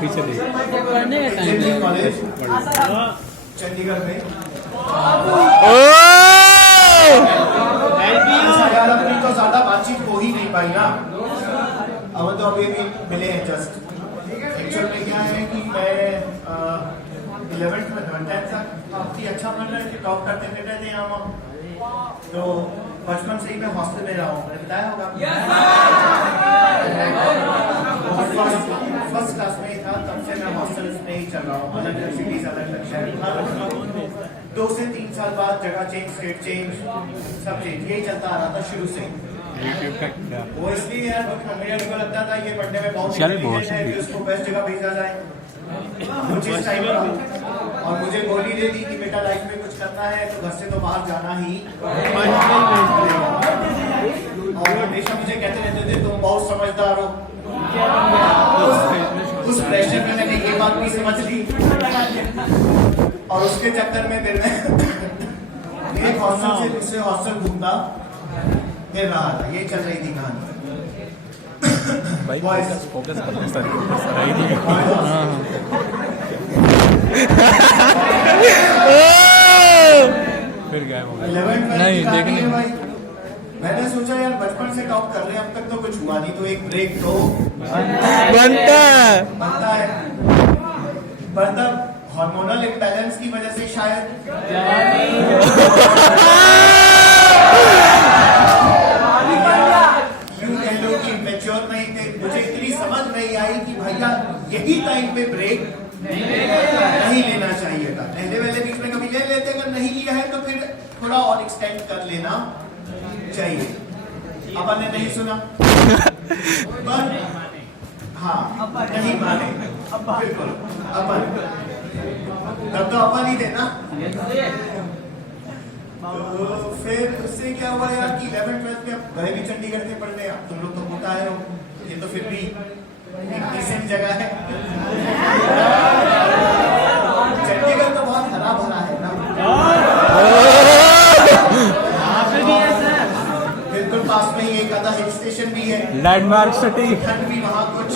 पीछे देख पढ़ने का टाइम है कॉलेज चंडीगढ़ में। यार अपनी तो ज्यादा बातचीत हो ही नहीं पाई ना, अब तो अभी भी मिले हैं जस्ट। एक्चुअल में क्या है कि मैं 11th में 10th तक काफी अच्छा मन रहा है कि टॉप करते फिरते थे यहाँ, तो बचपन से ही मैं हॉस्टल में रहा हूँ, मैंने बताया होगा। फर्स्ट क्लास में ही था तब से मैं हॉस्टल में ही चल रहा हूँ, अलग अलग सिटीज अलग अलग शहर। 2 से 3 साल बाद जगह चेंज, स्टेट चेंज, सब चेंज, यही चलता आ रहा था शुरू से। वो इसलिए यार मेरे को लगता था ये पढ़ने में बहुत इंटेलिजेंट है कि उसको बेस्ट जगह भेजा जाए कुछ इस टाइम का। और मुझे गोली दे दी कि बेटा लाइफ में कुछ करना है तो घर से तो बाहर जाना ही। और हमेशा मुझे कहते रहते थे तुम बहुत समझदार हो। उस प्रेशर में मैंने ये बात भी समझ ली और उसके चक्कर में फिर मैं एक हॉस्टल से दूसरे हॉस्टल घूमता फिर रहा था। ये चल रही थी कहानी। फोकस करना फिर गया नहीं देखने भाई मैंने सोचा यार बचपन से टॉप कर रहे हैं अब तक तो कुछ हुआ नहीं, तो एक ब्रेक तो बनता है। मतलब हार्मोनल इम्बैलेंस की वजह से शायद मैच्योर नहीं थे, मुझे इतनी समझ नहीं आई कि भैया यही टाइम पे ब्रेक नहीं लेना चाहिए था। पहले वाले बीच में कभी ले लेते, अगर नहीं लिया है तो फिर थोड़ा और एक्सटेंड कर लेना चाहिए। अपन ने नहीं सुना पर हाँ नहीं माने, बिल्कुल अपन तब तो अपन ही देना। तो फिर उससे क्या हुआ यार कि 11th 12th में गए भी चंडीगढ़ से पढ़ने। अब तुम लोग तो होता है ये तो फिर भी एक डिसेंट जगह है। चंडीगढ़ तो बहुत हरा भरा है ना, बिल्कुल पास में ही एक आधा हिल स्टेशन भी है, लैंडमार्क सिटी। ठंड भी वहाँ कुछ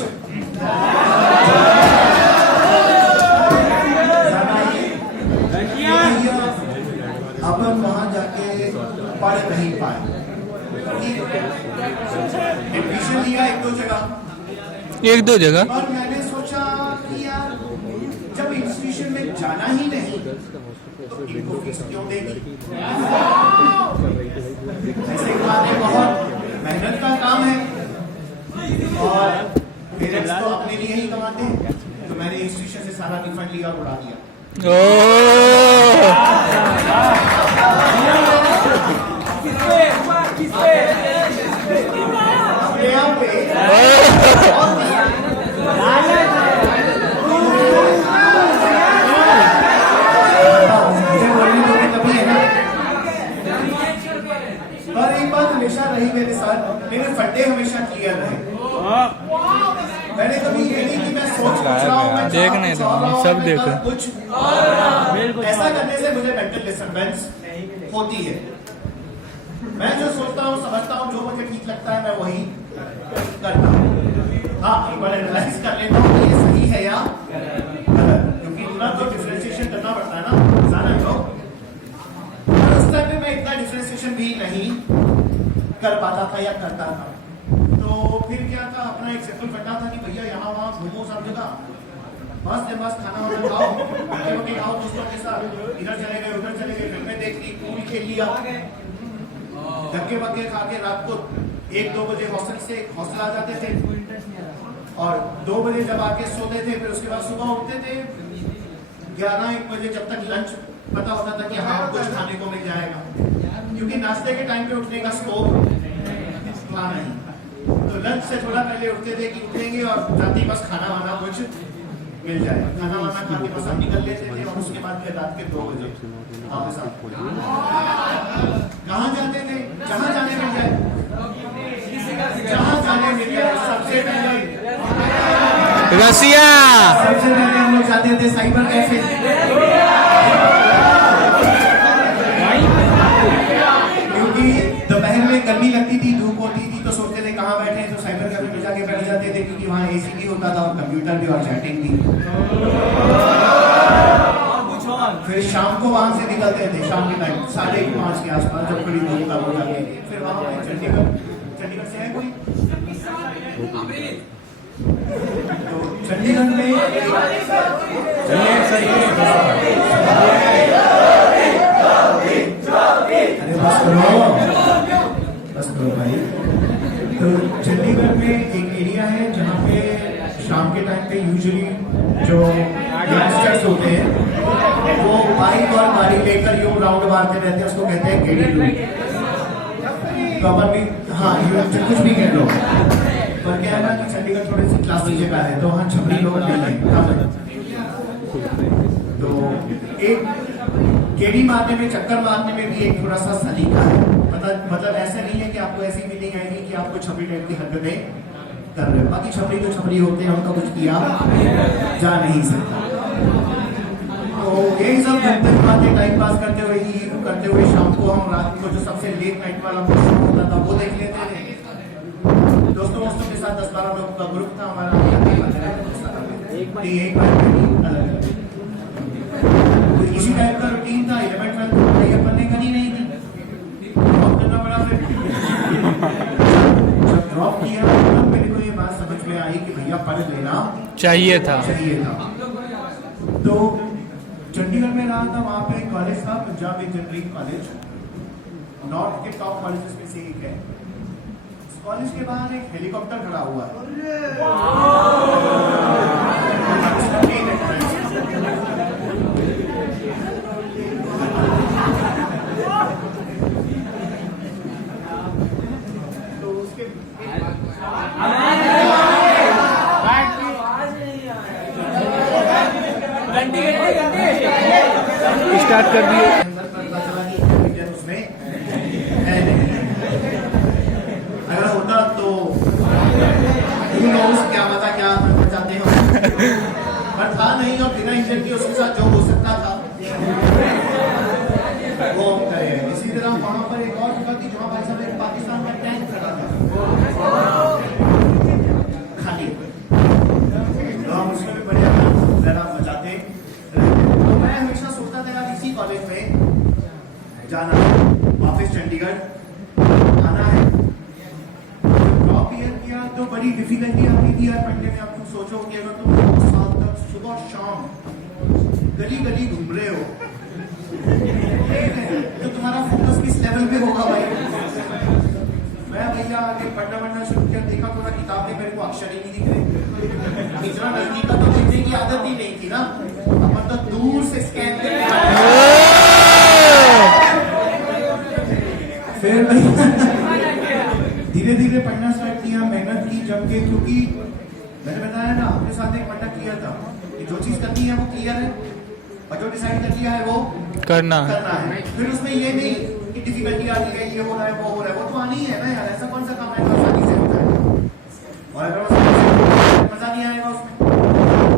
अपन वहाँ जाके पढ़ नहीं पाए। एडमिशन लिया 1-2 जगह और मैंने सोचा कि यार जब इंस्टीट्यूशन में जाना ही नहीं तो इनको फीस क्यों देगी। ऐसे खाने बहुत मेहनत का काम है और पेरेंट्स तो अपने लिए ही कमाते हैं, तो मैंने इंस्टीट्यूशन से सारा रिफंड लिया और उड़ा दिया। पर एक बात हमेशा रही मेरे साथ, मेरे फंडे हमेशा क्लियर रहे। मैंने कभी ये नहीं कि मैं सोच रहा हूँ देखने तो सब देखो कुछ ऐसा करने से मुझे मेंटल डिस्टर्बेंस होती है। मैं जो सोचता हूँ समझता हूँ जो मुझे ठीक लगता है मैं वही करता हूँ। हाँ एक बार एनालाइज कर लेता हूँ कि ये सही है या गलत, क्योंकि पूरा तो डिफरेंशिएशन करना पड़ता है ना सारा लोग। उस टाइम पे मैं इतना डिफरेंशिएशन भी नहीं कर पाता था या करता था। तो फिर क्या था, अपना एक सिंपल फंडा था कि भैया यहाँ वहाँ घूमो सब जगह, मस्त है मस्त, खाना वाना खाओ, बाकी खाओ दोस्तों के साथ, इधर चले गए उधर चले गए, फिल्में देख ली, पूल खेल लिया, धक्के वक्के खा के रात को 1-2 बजे हॉस्टल आ जाते थे और 2 बजे जब आके सोते थे, फिर उसके बाद सुबह उठते थे 11-1 बजे, जब तक लंच पता होता था कि हाँ कुछ खाने को मिल जाएगा, क्योंकि नाश्ते के टाइम पे उठने का स्कोप था नहीं। तो लंच से थोड़ा पहले उठते थे कि उठेंगे और जाते ही बस खाना वाना कुछ मिल जाए, खाना वाना खा के बस हम निकल लेते थे और उसके बाद फिर रात के 2 बजे वापस आते। कहाँ जाते थे, जहाँ जाने मिल जाए, जहाँ जाने मिल जाए। सबसे पहले रसिया, सबसे पहले हम लोग जाते थे साइबर कैफे। क्योंकि दोपहर में गर्मी लगती थी, धूप होती थी, तो सोचते थे कहाँ बैठे, तो साइबर कैफे में जाके बैठ जाते थे क्योंकि वहाँ एसी भी होता था, और कंप्यूटर भी और चैटिंग भी। फिर शाम को वहां से निकलते थे, शाम के टाइम 4:30 के आसपास, जब थोड़ी धूप कम हो जाती थी। फिर वहां पे चंडीगढ़ से है कोई, तो चंडीगढ़ में अरे बस करो भाई। तो चंडीगढ़ में एक एरिया है जहाँ पे शाम के टाइम पे यूजुअली जो यंगस्टर्स होते हैं वो बाइक और गाड़ी लेकर यूं राउंड मारते रहते हैं, उसको कहते हैं गेड़ी लूट। प्रॉपर भी, हाँ कुछ भी कह लो, पर क्या है ना कि चंडीगढ़ थोड़ी सी क्लासी जगह है, तो वहाँ छपरी लोग नहीं हैं। तो एक गेड़ी मारने में, चक्कर मारने में भी एक थोड़ा सा सलीका है। मतलब ऐसा नहीं है कि आपको ऐसी फीलिंग आएगी कि आपको छपरी टाइप की हरकतें कर रहे हो। बाकी छपरी तो छपरी होते हैं, उनका कुछ किया जा नहीं सकता। तो यही सब घूमते घुमाते टाइम पास करते हुए ही करते हुए शाम को हम रात को जो सबसे लेट नाइट वाला शो होता था वो देख लेते थे। दोस्तों के साथ 10-12 लोगों का ग्रुप था हमारा। एक बार अलग तो इसी टाइप का रूटीन था। 11th-12th अपन ने करी नहीं थी, ड्रॉप करना पड़ा। फिर जब ड्रॉप किया तब मेरे को ये बात समझ में आई कि भैया पढ़ लेना चाहिए था। तो चंडीगढ़ में रहा था, वहाँ पे एक कॉलेज था, पंजाब इंजीनियरिंग कॉलेज, नॉर्थ के टॉप कॉलेजेस में से एक है। इस कॉलेज के बाहर एक हेलीकॉप्टर खड़ा हुआ तो उसके स्टार्ट कर दिए। उसमें अगर होता तो क्या पता क्या चाहते हो, पर था नहीं। और बिना इंजन के उसके साथ जो हो सकता था वो हम करे। इसी तरह वहां पर एक और जगह थी जहाँ भाई साहब एक पाकिस्तान का टैंक खड़ा था खाली, तो हम उसमें भी बढ़िया मचाते। तो मैं हमेशा सोचता था यार इसी कॉलेज में जाना है, वापस चंडीगढ़ आना है। ड्रॉप ईयर किया तो बड़ी डिफिकल्टी आती थी यार पढ़ने में। आप तुम सोचो कि अगर तुम 2 साल तक सुबह शाम गली गली घूम रहे हो तो तुम्हारा फोकस किस लेवल पे होगा भाई। मैं भैया आगे पढ़ना शुरू किया, देखा थोड़ा किताब में मेरे को अक्षर ही नहीं दिख रहे। इतना नजदीक का तो देखने की आदत ही नहीं थी ना, अपन तो दूर से स्कैन फिर धीरे धीरे पढ़ना स्टार्ट किया, मेहनत की जम के, क्योंकि मैंने बताया ना अपने साथ एक पढ़ना किया था कि जो चीज करनी है वो क्लियर है और जो डिसाइड कर लिया है वो करना है। फिर उसमें ये नहीं कि डिफिकल्टी आ रही है, ये हो रहा है, वो हो रहा है, वो तो आनी है ना यार। ऐसा कौन सा काम है जो आसानी से होता है, और अगर मजा नहीं आएगा उसमें,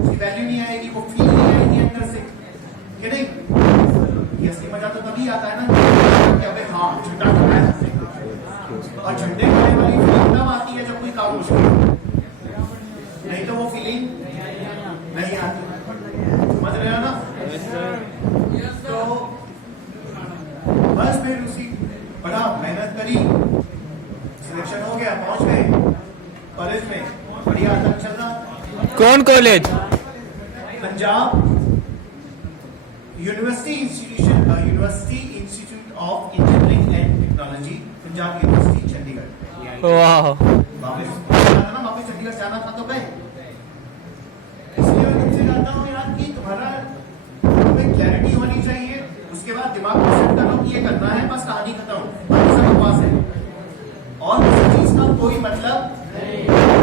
उसकी वैल्यू नहीं आएगी, वो फील नहीं आएगी अंदर से कि नहीं। असली मजा तो तभी आता है ना कि अबे हाँ झंडा खड़ा है, और झंडे खड़े वाली फीलिंग तब आती है जब कोई काम मुश्किल हो, नहीं तो वो फीलिंग नहीं आती। समझ रहे हो ना। तो बस फिर उसी बड़ा मेहनत करी, सिलेक्शन हो गया, पहुंच गए कॉलेज में, बढ़िया तक चल रहा। कौन college? Punjab university institute of engineering and technology, Punjab university Chandigarh. वाह, वापस चंडीगढ़ जाना था तो गए। इसलिए मैं तुमसे चाहता हूँ यार कि तुम्हें क्लैरिटी होनी चाहिए, उसके बाद दिमाग को सेट करो कि ये करना है, बस कहानी खत्म, बाकी सब बकवास है और किसी चीज का कोई मतलब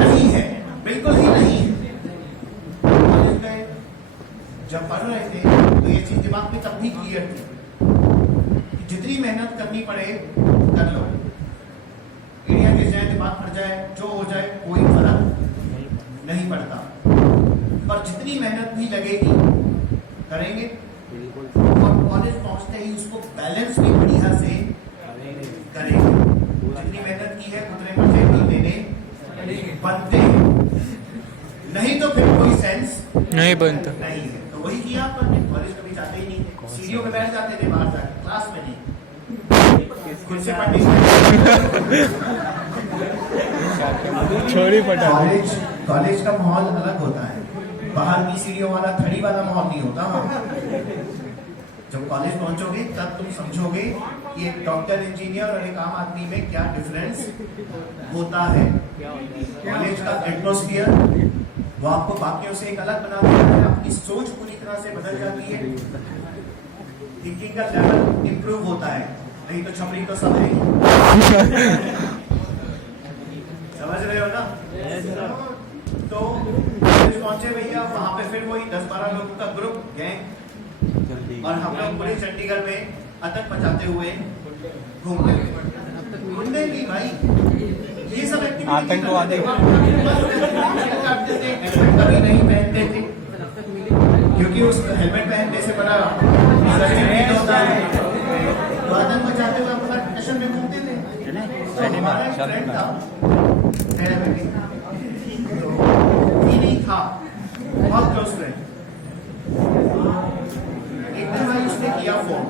नहीं है, बिल्कुल ही नहीं है। कॉलेज गए, जब पढ़ रहे थे तो ये चीज दिमाग में तब भी क्लियर थी कि जितनी मेहनत करनी पड़े कर लो, इंडिया गिर जाए, दिमाग फट जाए, जो हो जाए कोई फर्क नहीं पड़ता, पर जितनी मेहनत भी लगेगी करेंगे, और कॉलेज पहुंचते ही उसको बैलेंस भी बढ़िया से करेंगे। जितनी मेहनत की है उतने मजे भी लेने बनते हैं, नहीं तो फिर कोई सेंस नहीं बनता। नहीं है। तो वही किया अपन ने, कॉलेज कभी जाते ही नहीं थे, सीढ़ियों पे बैठ जाते थे बाहर जाके, क्लास में नहीं, खुद से पढ़ने छोड़ी पटा। कॉलेज का माहौल अलग होता है, बाहर की सीढ़ियों वाला थड़ी वाला माहौल नहीं होता। जब कॉलेज पहुंचोगे तब तुम समझोगे कि एक डॉक्टर इंजीनियर और एक आम आदमी में क्या डिफरेंस होता है। कॉलेज का एटमॉस्फेयर वो आपको बाकियों से एक अलग बना देता है, आपकी सोच पूरी तरह से बदल जाती है, थिंकिंग का लेवल इंप्रूव होता है। नहीं तो छपरी तो सब है ही। समझ रहे हो ना? तो कॉलेज पहुंचे भैया, वहां पे फिर वही 10-12 लोगों का ग्रुप, गैंग, और हम लोग पूरे चंडीगढ़ में अतंक मचाते हुए घूमते घूमते भी भाई, ये सब आतंकवादी कभी नहीं पहनते थे, क्योंकि उस हेलमेट पहनने से बड़ा होता है। तो आतंक मचाते हुए अपना स्टेशन में घूमते थे। तो हमारा एक फ्रेंड था, तो ये नहीं था, बहुत क्लोज फ्रेंड। एक दिन भाई उसने किया फोन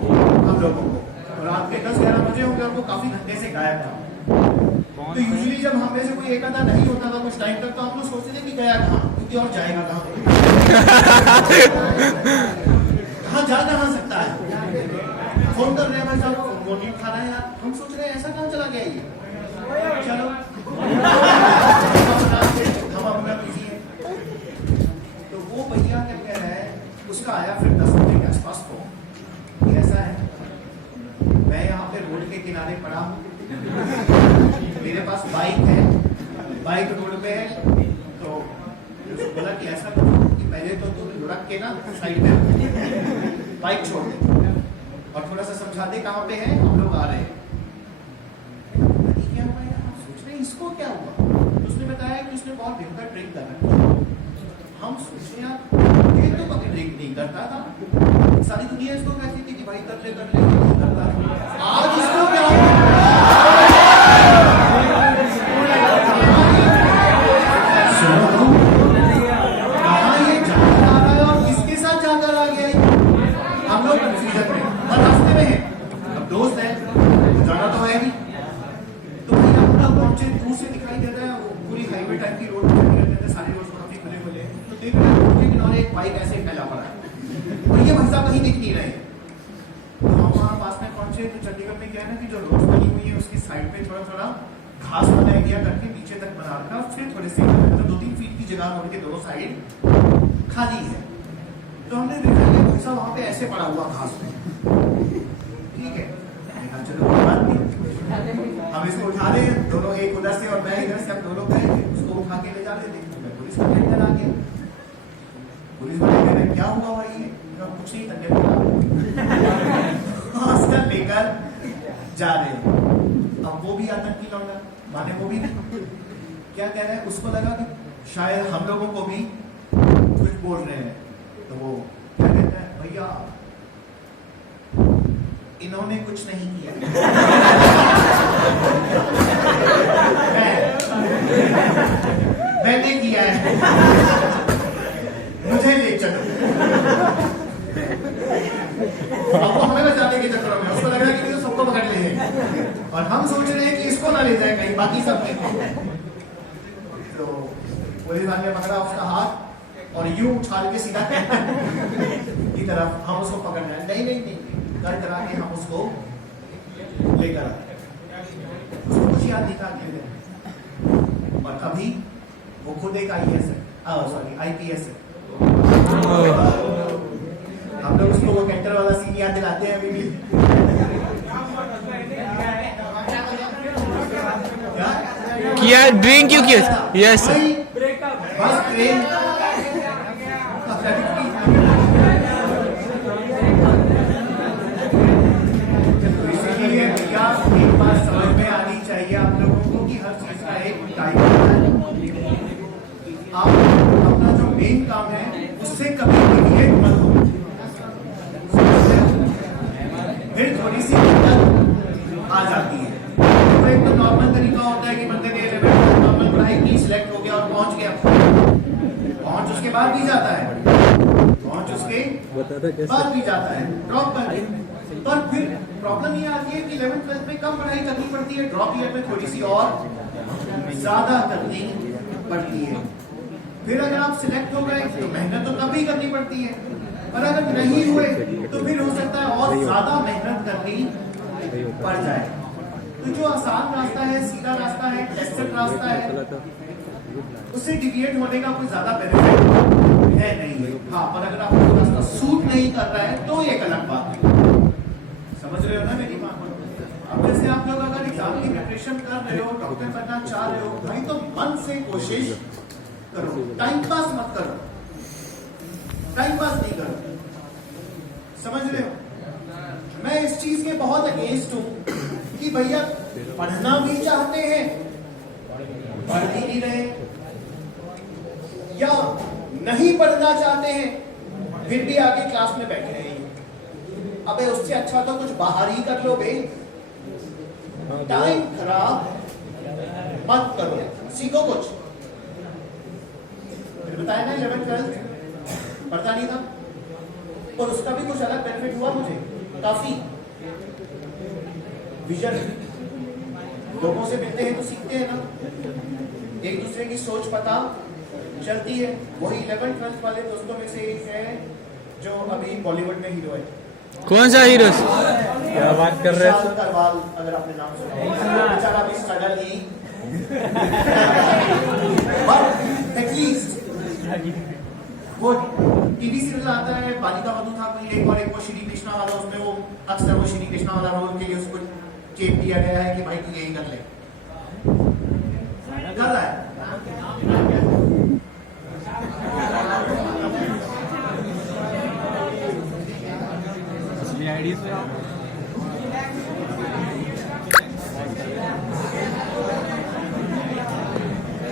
हम लोगों को, और रात के 10-11 बजे होंगे और वो काफी घंटे से गायब था। तो यूजुअली जब हम में से कोई एक आधा नहीं होता था कुछ टाइम तक, तो हम लोग सोचते थे कि गया कहाँ, क्योंकि और जाएगा कहाँ, कहाँ जा कहाँ सकता है। फोन कर रहे हैं भाई साहब, वो नहीं उठा रहे हैं यार, हम सोच रहे हैं ऐसा कहाँ चला गया ये, चलो हम अपना बिजी है। तो वो भैया क्या कह रहा है, उसका आया फिर 10 बजे के आसपास फोन, ऐसा है मैं यहाँ पे रोड के किनारे पड़ा हूँ, मेरे पास बाइक है, बाइक रोड पे है, तो बोला कि ऐसा करो कि पहले तो तुम लुढ़क के ना साइड में बाइक छोड़ दे और थोड़ा सा समझा दे कहाँ पे है, हम लोग आ रहे हैं। क्या हुआ यार, हम सोच रहे हैं इसको क्या हुआ। तो उसने बताया कि उसने बहुत भयंकर ड्रिंक कर रखा। हम सोचे यार ये तो कभी ड्रिंक नहीं करता था, सारी दुनिया इसको कहती थी कि भाई कर ले नहीं करता था। आज इसको क्या कहाँ ये जाकर आ रहा है और किसके साथ जाकर आ गया, हम लोग कंफ्यूजन में, हर रास्ते में है। अब दोस्त है तो जाना तो है नहीं, तो भाई हम लोग पहुंचे, दूर से दिखाई देता है वो पूरी हाईवे टाइप की रोड, सारी रोड काफी खुले खुले, तो देख रहे हैं रोड के किनारे एक बाइक ऐसे फैला पड़ा है और ये भाई साहब कहीं दिख नहीं रहे। तो हम वहाँ पास में पहुंचे, तो चंडीगढ़ में क्या है ना कि जो रोड बनी हुई है उसकी साइड पे थोड़ा थोड़ा घास वाला एरिया करके नीचे तक बना रखा, फिर थोड़े से मतलब 2-3 फीट की जगह रोड के दोनों साइड खाली है। तो हमने देखा कि भाई साहब वहाँ पे ऐसे पड़ा हुआ घास में, ठीक है चलो कोई बात नहीं, हम इसको उठा रहे हैं दोनों, एक उधर से और मैं इधर से, हम दोनों गए थे उसको उठा के ले जा रहे थे। पुलिस का टेंडर आ गया, पुलिस वाले कह रहे क्या हुआ भाई, कुछ नहीं करने हॉस्टल लेकर जा रहे हैं। अब वो भी आतंकी लौटा, माने वो भी नहीं, क्या कह रहे हैं, उसको लगा कि शायद हम लोगों को भी कुछ बोल रहे हैं, तो वो क्या कहता है, भैया इन्होंने कुछ नहीं किया मैंने किया है, मुझे ले चलो। अब वो हमें बचाने के चक्कर में, उसको लग रहा है कि सबको पकड़ ले, और हम सोच रहे हैं कि इसको ना ले जाए कहीं, बाकी सब तो पुलिस वाले ने पकड़ा उसका हाथ और यूं उछाल के सीधा की तरफ, हम उसको पकड़ रहे हैं, नहीं नहीं नहीं कर करा के हम उसको लेकर आए, उसको कुछ याद नहीं था कि, और अभी वो खुद एक IAS है, सॉरी IPS है। हम लोग उसको वो कैंटर वाला सीन याद दिलाते हैं अभी भी। किया ड्रिंक क्यों किया? यस बस ट्रेन इसीलिए भैया एक बात समझ में आनी चाहिए आप लोगों को कि हर चीज का एक टाइम होता है। आप अपना जो मेन काम है उससे कभी डिविएट मत हो, फिर थोड़ी सी दिक्कत आ जाती है। तो एक तो नॉर्मल तरीका होता है कि बंदे ने नॉर्मल पढ़ाई की, सिलेक्ट हो गया और पहुंच गया, बाद भी जाता है, पहुंच उसके बाद भी जाता है, ड्रॉप करके। पर फिर प्रॉब्लम ये आती है कि 11th 12th में कम पढ़ाई करनी पड़ती है, ड्रॉप ईयर में थोड़ी सी और ज्यादा करनी पड़ती है। फिर अगर आप सिलेक्ट हो गए तो मेहनत तो तब भी करनी पड़ती है, और अगर नहीं हुए तो फिर हो सकता है और ज्यादा मेहनत करनी पड़ जाए। तो जो आसान रास्ता है, सीधा रास्ता है, टेस्टेड रास्ता है, उससे डिविएट होने का कोई ज्यादा बेनिफिट है नहीं। हाँ, पर अगर आपको रास्ता सूट नहीं कर रहा है तो एक अलग बात है। समझ रहे हो ना मेरी बात? अब जैसे आप लोग अगर एग्जाम की प्रिपरेशन कर रहे हो, डॉक्टर बनना चाह रहे हो भाई, तो मन से कोशिश करो, टाइम पास मत करो, टाइम पास नहीं करो। समझ रहे हो? मैं इस चीज के बहुत अगेंस्ट हूं कि भैया पढ़ना भी चाहते हैं, पढ़ ही नहीं रहे, या नहीं पढ़ना चाहते हैं फिर भी आगे क्लास में बैठे हैं। अबे उससे अच्छा तो कुछ बाहर ही कर लो बे। टाइम खराब मत करो, सीखो कुछ। फिर बताया ना 11th 12th पढ़ता नहीं था, और उसका भी कुछ अलग बेनिफिट हुआ मुझे काफी। विजन, लोगों से मिलते हैं तो सीखते हैं ना, एक दूसरे की सोच पता चलती है। वही 11th 12th वाले दोस्तों में से एक है जो अभी बॉलीवुड में हीरो है। कौन सा हीरो? क्या बात कर रहे हैं? करवाल, अगर आपने नाम सुना, बेचारा भी स्ट्रगल ही एटलीस्ट वो टीवी सीरियल आता है, बालिका वधू था कोई एक, और एक वो श्री कृष्णा वाला, उसमें वो अक्सर वो श्री कृष्णा वाला रोल के लिए उसको चेप दिया गया है कि भाई तू यही कर ले, कर रहा है। असली आईडी से आप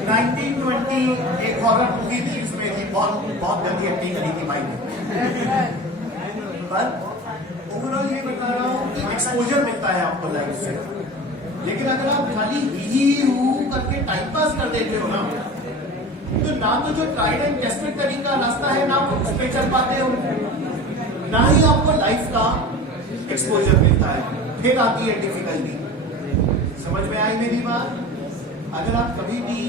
1920 एक हॉरर मूवी थी, उसमें थी बहुत गंदी एक्टिंग करी थी भाई ने। पर ओवरऑल ये बता रहा हूँ कि एक्सपोजर मिलता है आपको लाइफ से। लेकिन अगर आप खाली ही करके टाइम पास कर देते हो ना, तो ना तो जो ट्राइड एंड टेस्टेड तरीका रास्ता है ना आप उस पे चल पाते हो, ना ही आपको लाइफ का एक्सपोजर मिलता है। फिर आती है डिफिकल्टी। समझ में आई मेरी बात? अगर आप कभी भी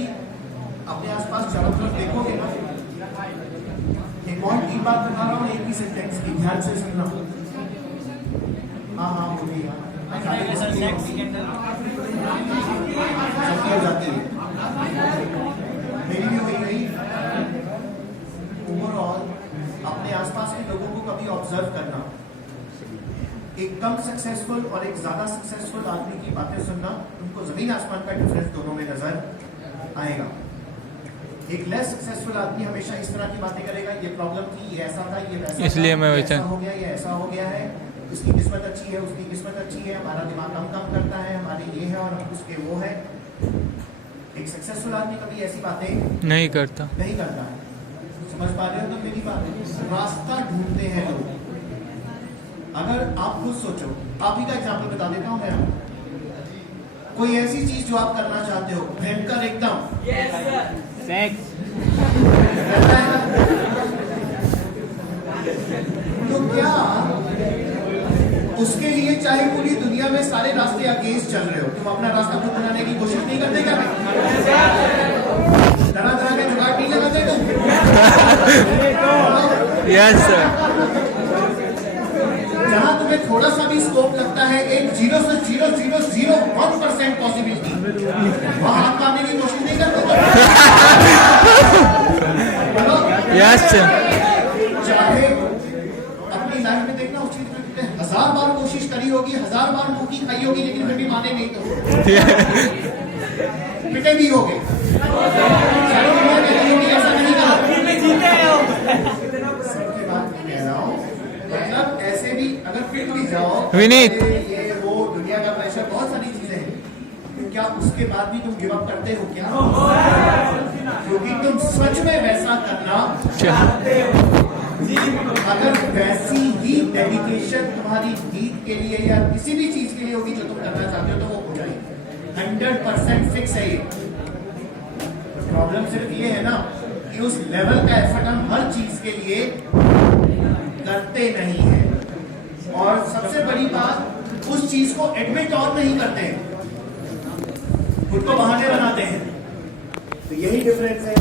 अपने आसपास चारों तरफ देखोगे ना, एक बहुत डीप बात बता रहा हूँ, एक ही सेंटेंस की, ध्यान से सुनना। हाँ हाँ बोलिए। हो जाती है, मेरी भी हुई गई। ओवरऑल अपने आसपास के लोगों को कभी ऑब्जर्व करना, एक कम सक्सेसफुल और एक ज्यादा सक्सेसफुल आदमी की बातें सुनना, उनको जमीन आसमान का डिफरेंस दोनों में नजर आएगा। एक लेस सक्सेसफुल आदमी हमेशा इस तरह की बातें करेगा, ये प्रॉब्लम थी, ये ऐसा था, ये वैसा, इसलिए मैं ऐसा हो गया, ये ऐसा हो गया है, उसकी किस्मत अच्छी है, उसकी किस्मत अच्छी है, हमारा दिमाग कम करता है, हमारे ये है और उसके वो है। एक सक्सेसफुल आदमी कभी ऐसी बातें नहीं करता है। समझ पा रहे हो तो मेरी बात? रास्ता ढूंढते हैं लोग। अगर आप खुद सोचो, आप ही का एग्जाम्पल बता देता हूँ मैं आपको। कोई ऐसी चीज जो आप करना चाहते हो, भयंकर एकदम, तो क्या उसके लिए चाहे पूरी दुनिया में सारे रास्ते अगेंस्ट चल रहे हो, तुम अपना रास्ता खुद बनाने की कोशिश नहीं करते क्या? तरह तरह के जुगाड़ नहीं लगाते तुम? Yes sir. जहां तुम्हें थोड़ा सा भी स्कोप लगता है, एक 0 से 0.001% पॉसिबिलिटी, वहां हाथ मारने की कोशिश नहीं करते? Yes sir. चाहे अपनी लाइफ में देखना, उस चीज में 1000 बार कोशिश करी होगी, 1000 बार मुंह की खाई होगी, लेकिन फिर भी माने नहीं तो पिटे भी होगे, सारी दुनिया कहती होगी ऐसा नहीं करा। सबकी बात नहीं कह रहा हूं, मतलब ऐसे भी अगर फिट भी जाओ, विनीत, ये वो दुनिया का प्रेशर, बहुत सारी चीजें हैं, क्या उसके बाद भी तुम गिव अप करते हो क्या? क्योंकि तुम सच में वैसा करना चाहते हो। अगर वैसी ही डेडिकेशन तुम्हारी जीत के लिए या किसी भी चीज के लिए होगी जो तुम करना चाहते हो, तो वो हो जाएगी। 100% फिक्स है ये। प्रॉब्लम सिर्फ ये है ना कि कि उस लेवल का एफर्ट हम हर चीज के लिए करते नहीं है। और सबसे बड़ी बात, उस चीज को एडमिट और नहीं करते हैं, खुद को बहाने बनाते हैं। तो यही डिफरेंस है।